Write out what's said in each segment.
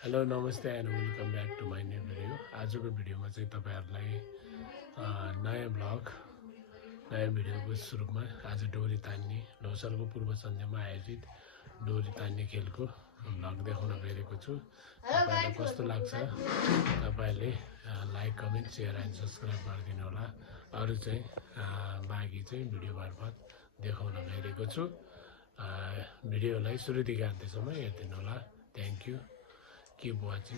Hello नमस्ते and welcome back to my new video. आजको भिडियोमा चाहिँ तपाईँहरूलाई नयाँ ब्लग नयाँ भिडियोको स्वरूपमा आज डोरी तान्ने लोसारको पूर्व सन्ध्यामा आयोजित डोरी तान्ने खेलको ब्लग देखाउन गइरहेको छु। तपाईँलाई कस्तो लाग्छ तपाईँहरूले like comment share and subscribe गरिदिनु होला। अरू चाहिँ बाँकी चाहिँ भिडियो मार्फत देखाउन गइरहेको छु। भिडियोलाई सुरुदेखि अन्त्यसम्म हेरिदिनु होला। Thank you. Keep watching.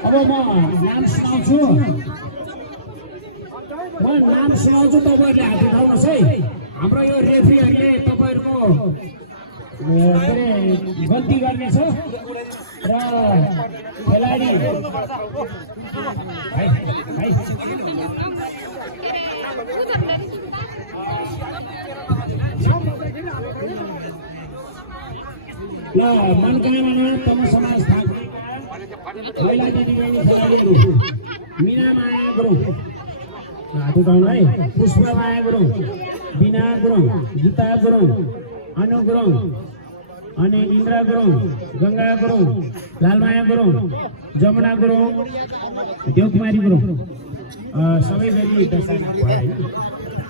अब म नाम सुनाउँछु तपाईँहरूले हात उठाउनुहोस् है। हाम्रो यो रेफ्रीहरूले तपाईँहरूको गल्ती गर्नेछ र खेलाडी ल मनकामना तम समाज थाप्नेका महिला दिदीबहिनी खेलाडीहरू मिना माया गुरुङ हात उठाउनुलाई, पुष्पा माया गुरुङ, बिना गुरुङ, गीता गुरुङ, अनु गुरुङ, अनि इन्द्रा गुरुङ, गङ्गा गुरुङ, लालमाया गुरुङ, जमुना गुरुङ, देवकुमारी गुरुङ सबै गरी दर्शना भयो।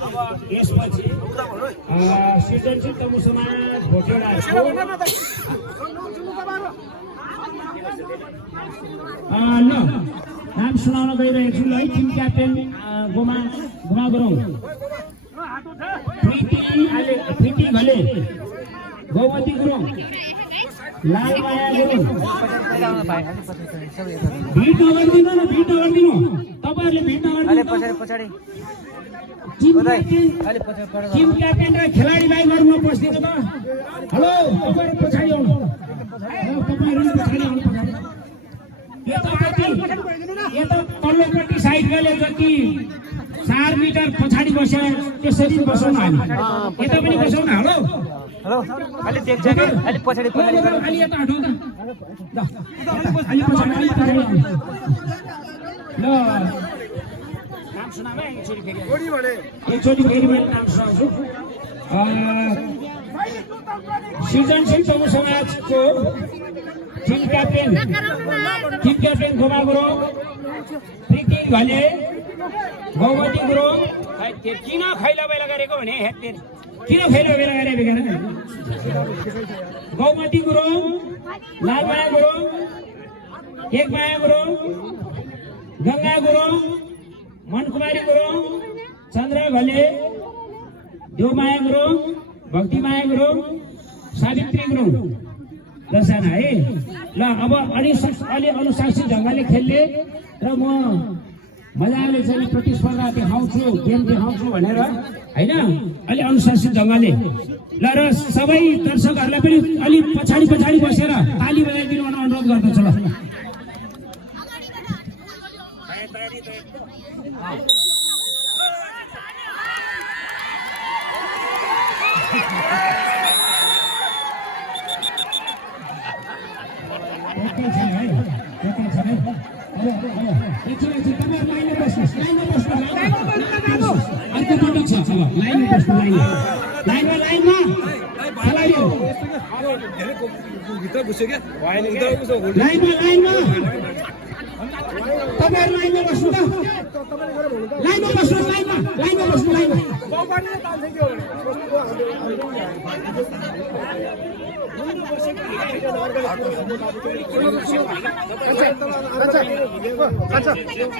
अब यसपछि सृजनशील तमु समाज भोटेडा ल नाम सुनाउन गइरहेको छु है। टिम क्याप्टेन गोमा गुरुङ, प्रीति घले, गौमती गुरुङ, लालमाया गुरुङ। भिड नगरिदिनु न, भिड नगरिदिनु, तपाईँहरूले भिड नगरिदिनु। टिम क्याप्टेन र खेलाडी भाइ गर्नु बस्दिनु त। हेलो, तपाईँहरू पछाडि आउनु, तपाईँहरू पछाडि आउनु। यता तल्लोपट्टि साइड गले जति 4 मिटर पछाडि बसेर त्यसरी बसौँ हामी। यता पनि बसौँ न। हेलो हेलो, अलि देख्छ कि अलि पछाडि अलि यता हटाउ त। अलि पछाडि ल नाम सुनामै एकचोटि फेरि मैले नाम सुनाउँछु। सृजनशील तमु समाजको टिम क्याप्टेन गोमा गुरुङ, प्रीति घले, गौमती गुरुङ। किन खैला बैला गरेको भने किन खैला बैला गरे बेकार। गौमती गुरुङ, लालमाया गुरुङ, एकमाया गुरुङ, गङ्गा गुरुङ, मनकुमारी गुरुङ, चन्द्र घले, देवमाया गुरुङ, भक्तिमाया गुरुङ, सावित्री गुरुङ दर्शना है। ल अब अलि अनुशासित ढङ्गले खेल्ने र म मजाले चाहिँ प्रतिस्पर्धा देखाउँछु, गेम देखाउँछु भनेर होइन, अलि अनुशासित ढङ्गले। ल र सबै दर्शकहरूलाई पनि अलि पछाडि बसेर ताली बजाइदिनु भनेर अनुरोध गर्दछु। ल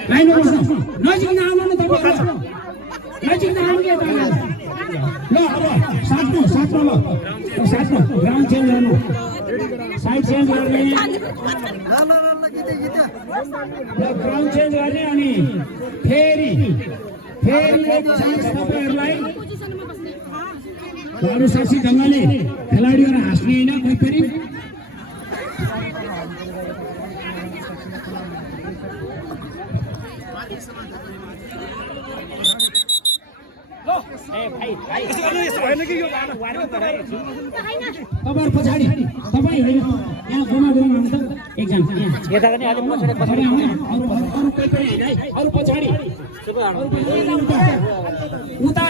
लाइनमा बस्नु नजिक नआउनु न तपाईहरु नजिक नआउनु के ल अब साथमा ग्राउन्ड चेन्ज गर्नु साइड चेन्ज गर्ने ग्राउन्ड चेन्ज गर्ने अनि फेरि एक चान्स तपाईहरुलाई अनुशासित ढंगले खेलाडीहरु हाँस्ने हैन कोही पनि तपाईहरु पछाडी तपाई हैन यहाँ घुमा आउनु त एकजना यता पनि अलि पछाडी आउनु अरु कोही पनि हैन है अरु पछाडी उता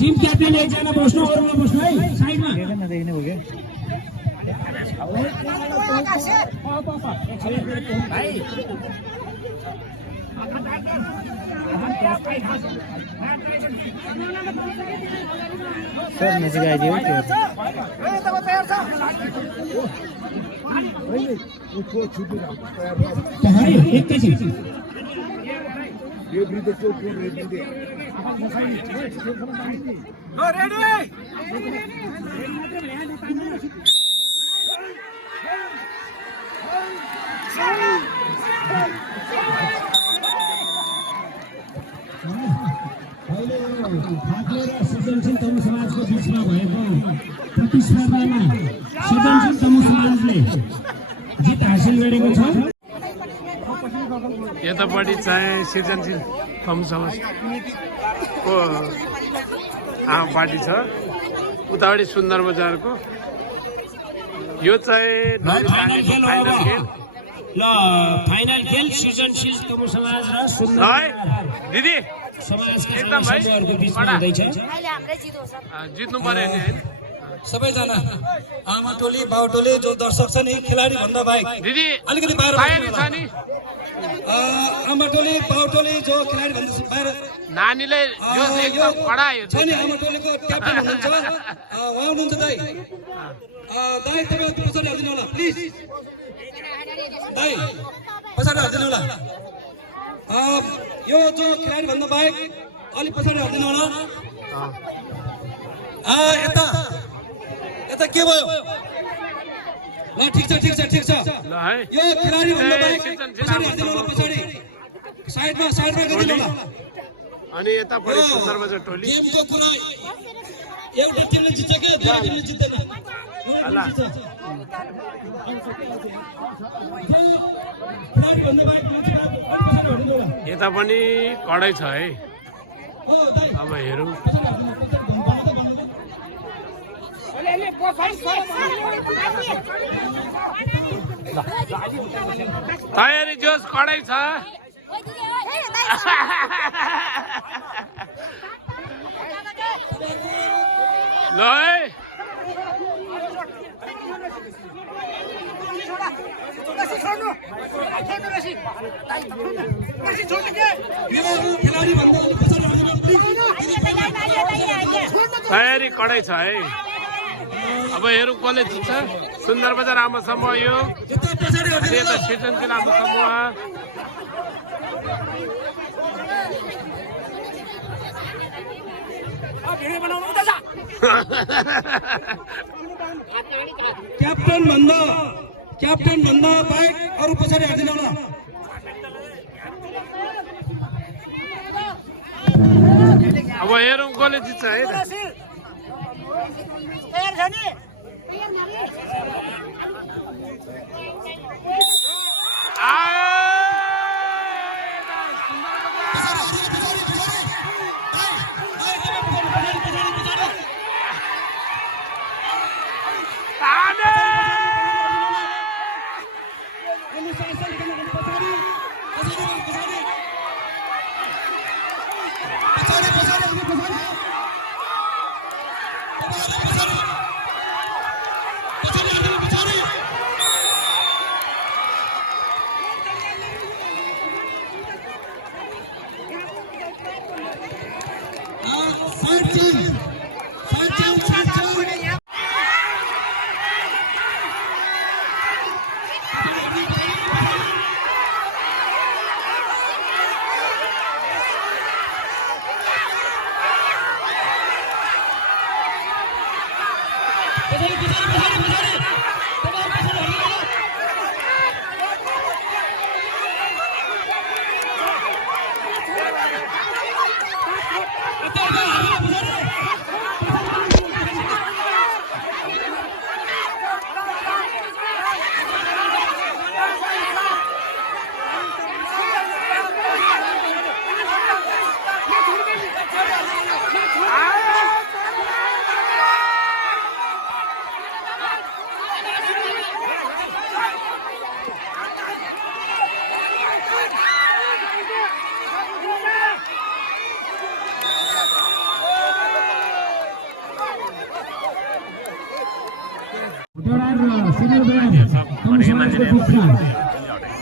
टिम क्याप्टेन एकजना बस्नु अरुमा बस्नु है साइडमा सर नजिक आइदियो एकैछिन सृजनशील तमु समाजको बीचमा भएको प्रतिस्पर्धामा सृजनशील तमु समाजले जित हासिल गरेको छ यतापट्टि चाहिँ सृजनशील तमु समाजको पार्टी छ उतापट्टि सुन्दर बजारको यो चाहिँ फाइनल खेल सृजनशील तमु समाज र सुन्दर दिदी एकदम भाइ जित्नु पर्यो नि हैन सबैजना आमा टोली बाउ टोली जो दर्शक छ नि खेलाडी भन्दा बाहेक दिदी अलिकति बाहिर छ नि आमा टोली बाउ टोली जो खेलाडी भन्दा बाहिर नानीले यो एकदम कडा यो छ नि आमा टोलीको क्याप्टेन हुनुहुन्छ उहाँ हुनुहुन्छ दाइ दाइ तपाईँ पछाडि हालिदिनु होला प्लिज दाइ पछाडि हालिदिनु होला यो जो खेलाडी भन्दा बाहेक अलिक पछाडि हालिदिनु होला यता के भयो ल ठिक छ यो खेलाडी भन्दा बाहेक पछाडि हालिदिनु होला पछाडि साइडमा गरिदिनु होला अनि यता परि सुन्दर बजार टोली गेमको कुरा एउटा टिमले जित्छ के दुई टिमले जित्दैन यता पनि कडै छ है अब हेरौँ तयारी जोस कडै छ ल है तयारी कडै छ है अब हेरौँ कसले जित्छ सुन्दर बजार आमा समूह यो यता सृजनशील आमा समूह क्याप्टेन भन्दा बाहेक अरू पछाडि हालिदिनु होला अब हेरौँ कसले जित्छ है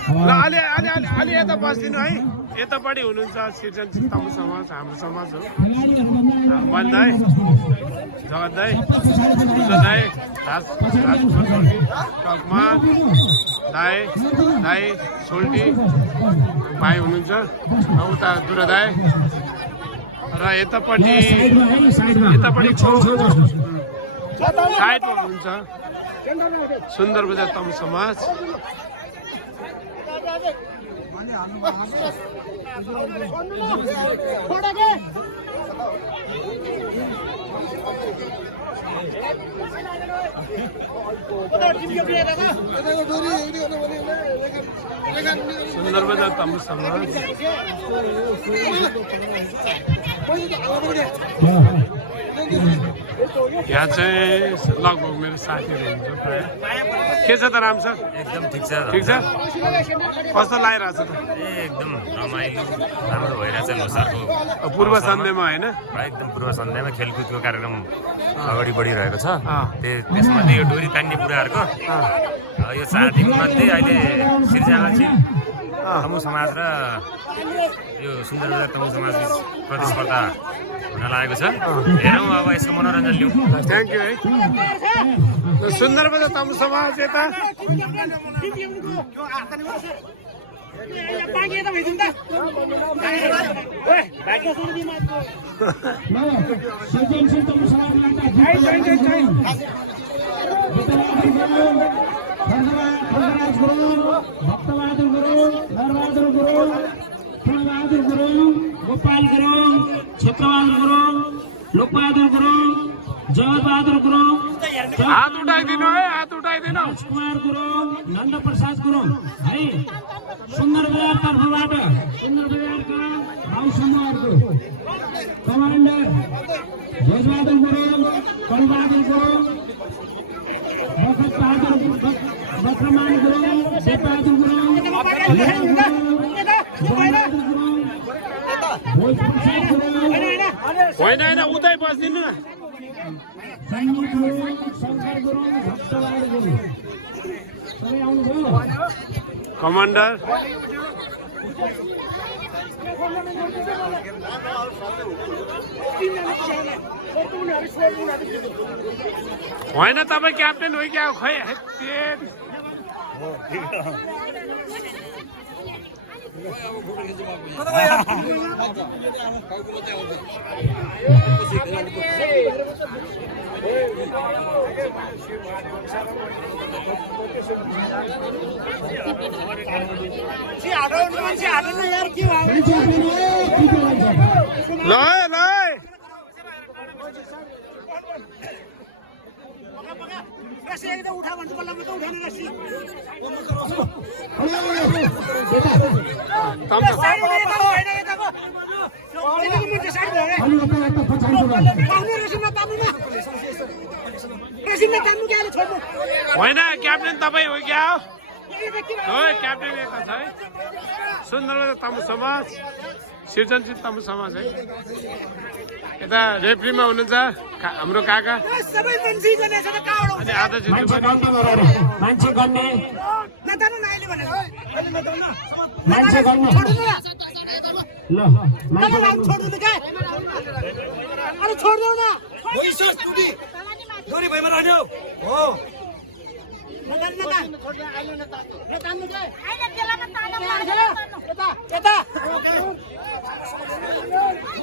ल अलि यता बस्दिनु है यतापट्टि हुनुहुन्छ सृजनशील तमु समाज हाम्रो समाज हो बन दाई जगत दाई दाई टकमा दाई दाई सोल्टी भाइ हुनुहुन्छ उता दुरा दाई र यतापट्टि छो साइडमा हुनुहुन्छ सुन्दर बजार तमु समाज सुन्दर बजार तमु समाज यहाँ चाहिँ लगभग मेरो साथीहरू हुन्छ प्रायः के छ त राम सर एकदम ठिक छ कस्तो लागिरहेछ त एकदम रमाइलो राम्रो भइरहेछ लोसारको पूर्व सन्ध्यमा होइन एकदम पूर्व सन्ध्यामा खेलकुदको कार्यक्रम अगाडि बढिरहेको छ त्यसमध्ये यो डोरी तान्ने कुराहरूको यो 4 दिनमध्ये अहिले सिर्जामाछी तमु समाज र यो सुन्दर बजार तमु समाज प्रतिस्पर्धा हुन लागेको छ हेरौँ अब यसको मनोरञ्जन लिउँ थ्याङ्क यू है सुन्दर बजार तमु समाज यता भक्तबहादुर गुरुङ नरबहादुर गुरुङ फुलबहादुर गुरुङ गोपाल गुरुङ क्षेत्रबहादुर गुरुङ लोकबहादुर गुरुङ जगतबहादुर गुरुङ हात उठाइदिनु है हात उठाइदिनु कुमार गुरुङ नन्द प्रसाद गुरुङ है सुन्दर बजार तर्फबाट सुन्दर बजारका भाउ समूहहरूको कमान्डर ध्वजबहादुर गुरुङ कलबहादुर गुरुङ बख्रमान गुरुङ शेरबहादुर गुरुङ होइन होइन उतै बस्दिनु न सैनिक गुरुङ शङ्कर गुरुङ भक्तबहादुर गुरुङ सबै आउनुभयो कमान्डर होइन तपाईँ क्याप्टेन हो क्या खै ल ल उठा भन्छु बल्ल म त उठाउने रसी होइन क्याप्टेन तपाईँ हो क्या हो क्याप्टेन यता छ है सुन्दर बजार तमु समाज सृजनशील तमु समाज है यता रेफ्रीमा हुनुहुन्छ हाम्रो काका अनि आधा जित्नु मान्छे गर्ने मान्छे गर्ने ल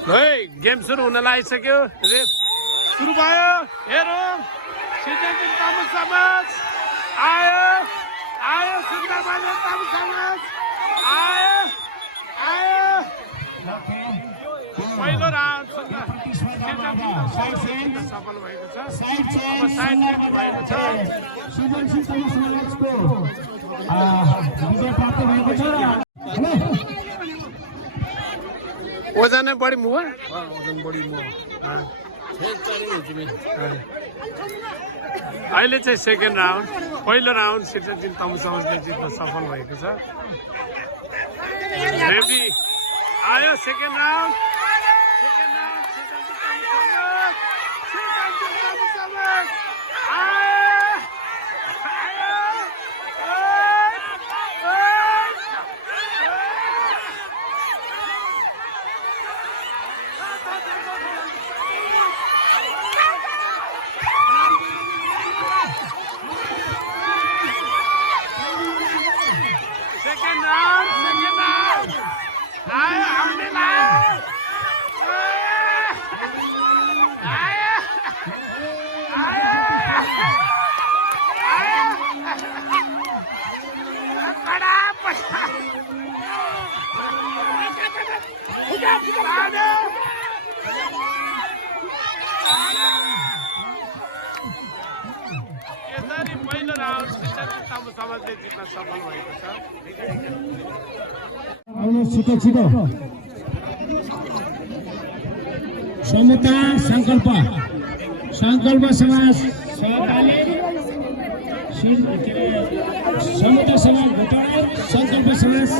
है गेम सुरु हुन लागिसक्यो रेस सुरु भयो हेरौँ सिर्जनशील तमु समाज आयो आयो सुन्दरबहादुर तमु समाज आयो आयो पहिलो राउन्ड सफल भएको छ। अब साइड चेन्ज भएको छ। सृजनशील तमु समाजको विजय प्राप्त भएको छ। वजन बढी मुवा वजन बढी म अहिले चाहिँ सेकेन्ड राउन्ड पहिलो राउन्ड सिर्जनशील तमु समाजले जित्न सफल भएको छ। रेडी आयो सेकेन्ड राउन्ड सिर्जनशील तमु समाज Second round. Ayo, alhamdulillah. यसरी पहिलो राउन्ड सिर्जनशील तमु समाजले जित्न सफल भएको छ। छिटो छिटो समता संकल्प समाज सहकाली समता समाज घोटाला संकल्प समाज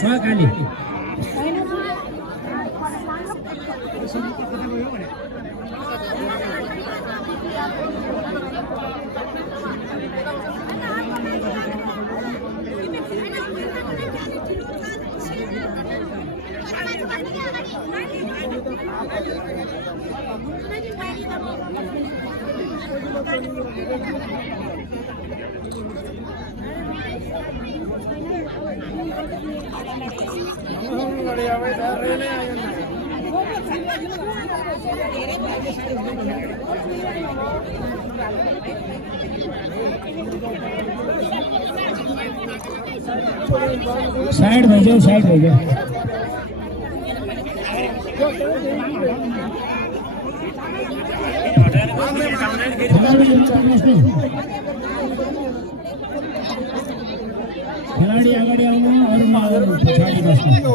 सहकाली साइड हो जाओ खिलाडी अगाडि आउनु अरूमा पछाडि बस्नु।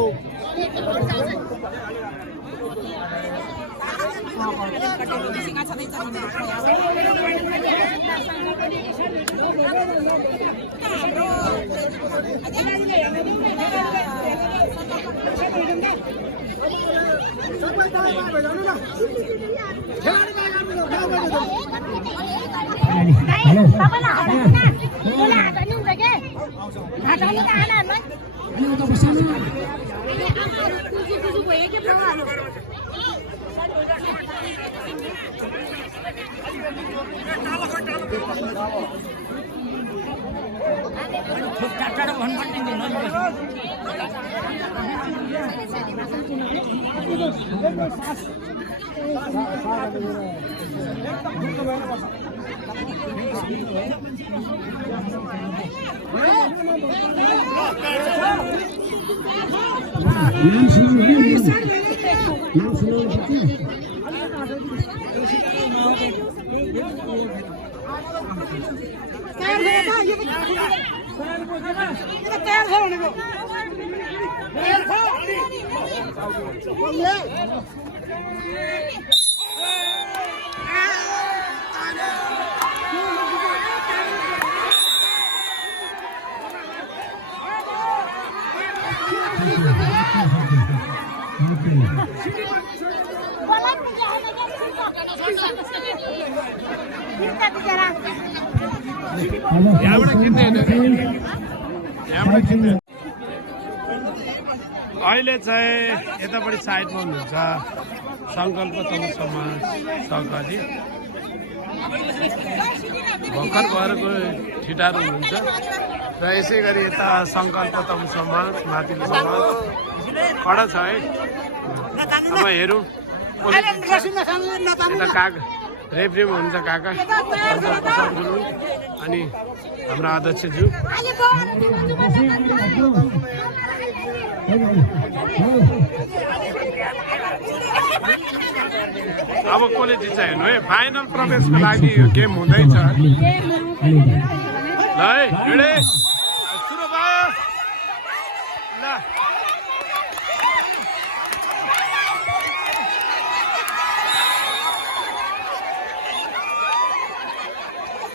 अहिले चाहिँ यतापट्टि साइडमा हुनुहुन्छ संकल्प तमु समाज सहकारी भर्खर भएर ठिटारो हुनुहुन्छ र यसै गरी यता संकल्प तमु समाज माथिल्लो समाज कडा छ है। अब हेरौँ यता रेफ्रीमा हुनुहुन्छ काका प्रसाद गुरुङ अनि हाम्रो अध्यक्षज्यू। अब कसले जित्छ हेर्नु है, फाइनल प्रवेशको लागि यो गेम हुँदैछ। ल है भिडे सुरु भयो। ल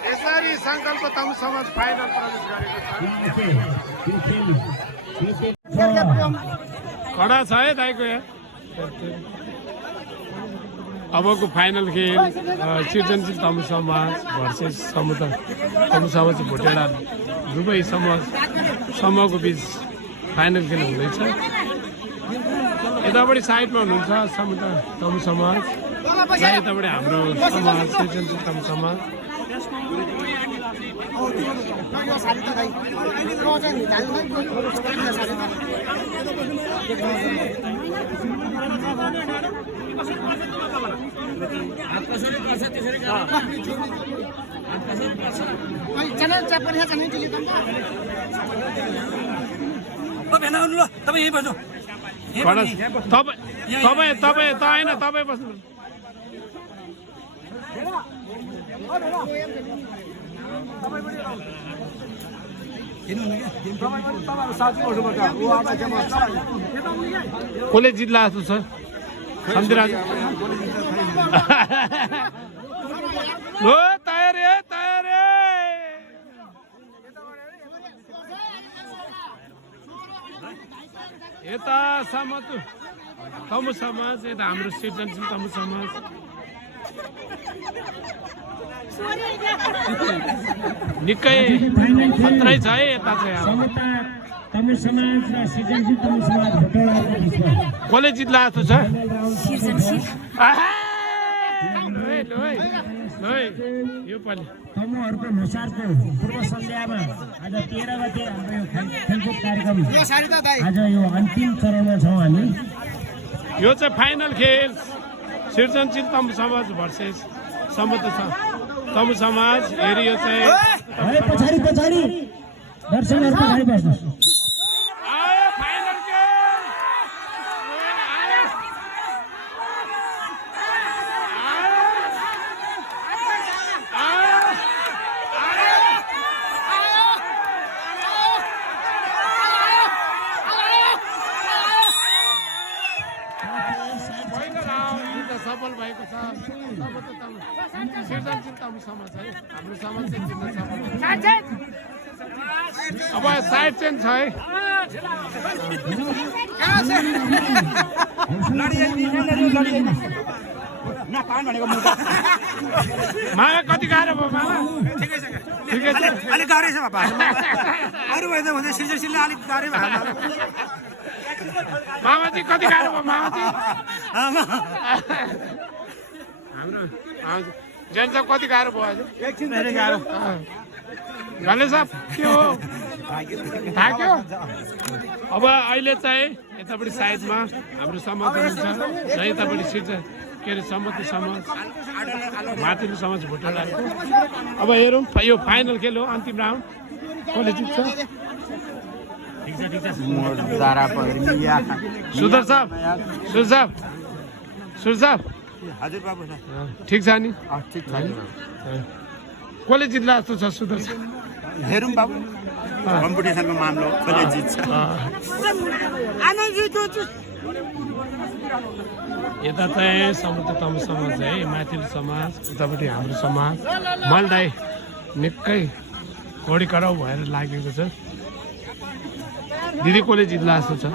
यसरी सङ्कल्प तमु समाज फाइनल प्रवेश गरेको छ। खडा छ है दाइको यहाँ। अबको फाइनल खेल सृजनशील तमु समाज भर्सेस तमु समाज भोटेडा दुवै समूहको बिच फाइनल खेल हुँदैछ। यतापट्टि साइडमा हुनुहुन्छ तमु समाज, यतापट्टि हाम्रो समाज सृजनशील तमु समाज। तपाईँ बस्नु। कसले जित्ला जस्तो छ शान्तिराज? हो तयार यता तमु समाज, यता हाम्रो सृजनशील तमु समाज। निकै खतरै छ है यता चाहिँ। तमु समाज र सृजनशील तमु समाज भोटेडाको बिचमा कसले जित्ला जस्तो छ? यो पनि तमुहरूको नुसारको पूर्व सन्ध्यामा आज 13 गते हाम्रो यो खेलकुद कार्यक्रम आज यो अन्तिम चरणमा छौँ हामी। यो चाहिँ फाइनल खेल सृजनशील तमु समाज भर्सेस तमु समाज। हेरी यो चाहिँ पछाडि दर्शकहरू पछाडि बस्नुहोस्। आयो फाइनल खेल। सफल भएको छ सृजनशील तमु समाज है। हाम्रो समाज चाहिँ जित्न सफल। अब साइड चेन्ज छ है। मामा कति गाह्रो भयो मामा? ठिकै छ अलिक गाह्रै छ बाबा। अरू भए त हुँदै सृजनशीलले अलिक गाह्रै भयो। मामाजी कति गाह्रो भयो मामाजी? हाम्रो जैन साहब कति गाह्रो भयो आज? एकछिन धेरै गाह्रो। घले साहब के हो थाक्यो? अब अहिले चाहिँ यतापट्टि साइडमा हाम्रो समाज हुनुहुन्छ र यतापट्टि के अरे सम्मति समाज, माथिल्लो समाज भोटेडाको। अब हेरौँ यो फाइनल खेल हो, अन्तिम राउन्ड कसले जित्छ? सुधर साहब हजुर बाबु ठिक छ नि? ठिक छ। कसले जित्ला जस्तो छ सुधर साहब? हेरौँ बाबु कम्पिटिसनको मामला कसले जित्छ। यता चाहिँ समुद्र तमु समाज है, माथिल्लो समाज, उतापट्टि हाम्रो समाज। मलदाई निकै बढी कराउ भएर लागेको छ। दिदी कसले जित्ला जस्तो छ?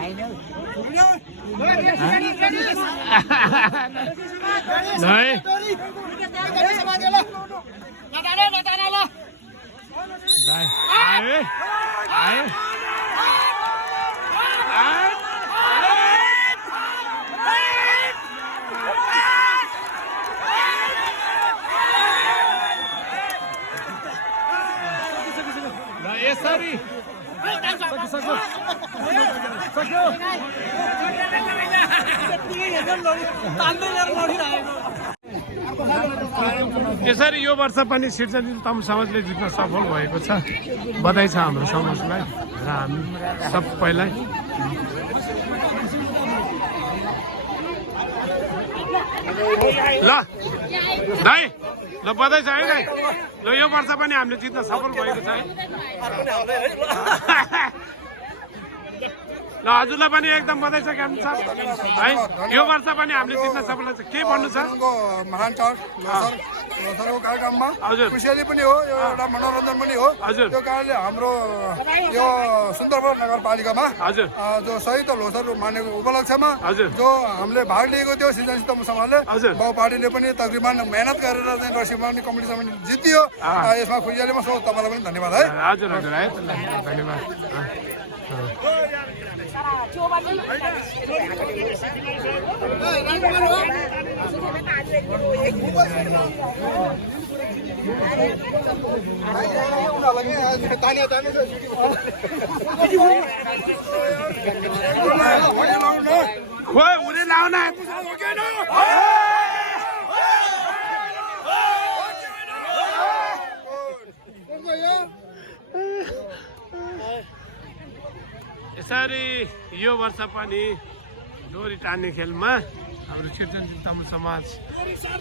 यसरी यसरी यो वर्ष पनि सिर्जना तम समाजले जित्न सफल भएको छ। बधाई छ हाम्रो समाजलाई र हामी सबैलाई। ल दाइ ल बधाई छ है दाइ। ल यो वर्ष पनि हामीले जित्न सफल भएको छ है। ल हजुरलाई पनि एकदम बधाई छ काम छ है। यो वर्ष पनि हामीले जित्न सफल छ। के भन्नु छ? महान चाड लोसारको कार्यक्रममा हजुर खुसियाली पनि हो, यो एउटा मनोरञ्जन पनि हो। हजुर त्यो कारणले हाम्रो यो सुन्दरवन नगरपालिकामा हजुर जो संयुक्त लोसार मानेको उपलक्ष्यमा हजुर जो हामीले भाग लिएको थियो सिजन सिस्टम समाजले हजुर बाउ पार्टीले पनि तकरिबन मेहनत गरेर चाहिँ नरसिंहमानी कमिटीसम्म जितियो। यसमा खुसियालीमा सो तपाईँलाई पनि धन्यवाद है। हजुर हजुर है धन्यवाद। हुने लाउन यसरी यो वर्ष पनि डोरी टान्ने खेलमा हाम्रो सिर्जनशील तमिल समाज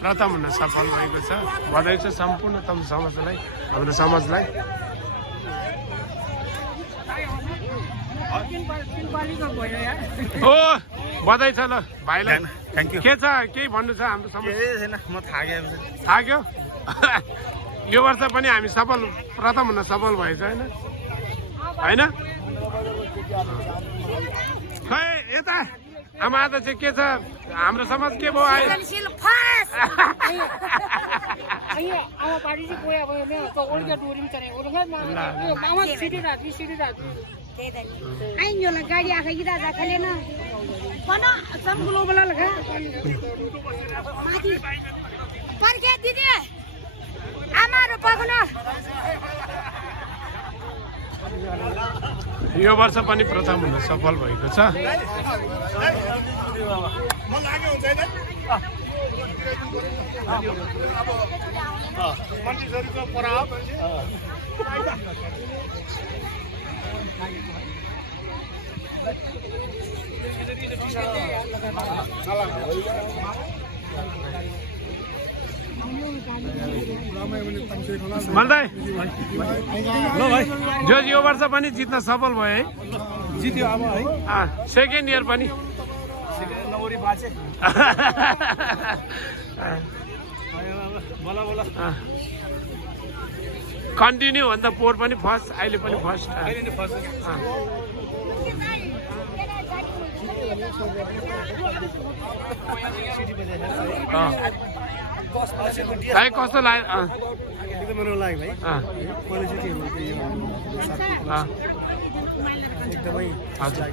प्रथम हुन सफल भएको छ। बधाई छ सम्पूर्ण तमिल समाजलाई, हाम्रो समाजलाई। हो बधाई छ ल भाइलाई। के छ केही भन्नु छ हाम्रो समाज? म थाक्यो यो वर्ष पनि हामी सफल प्रथम हुन सफल भएछ होइन होइन? खै यता आमा आज चाहिँ के छ हाम्रो समाज के भयो आयो? गाडी आखा गिरा राखले न बना सब ग्लोबल लगा पर के दिदी आमारो पखना यो वर्ष पनि प्रथम हुन सफल भएको छ। मल्दै जो यो वर्ष पनि जित्न सफल भयो है। जित्यो अब है। सेकेन्ड इयर पनि नौरी बाचे बोला बोला कन्टिन्यू भन्दा पोहोर पनि फर्स्ट, अहिले पनि फर्स्ट। कस्तो लाग्यो? एकदम राम्रो लाग्यो भाइ। क्वालिटी एकदमै हजुर।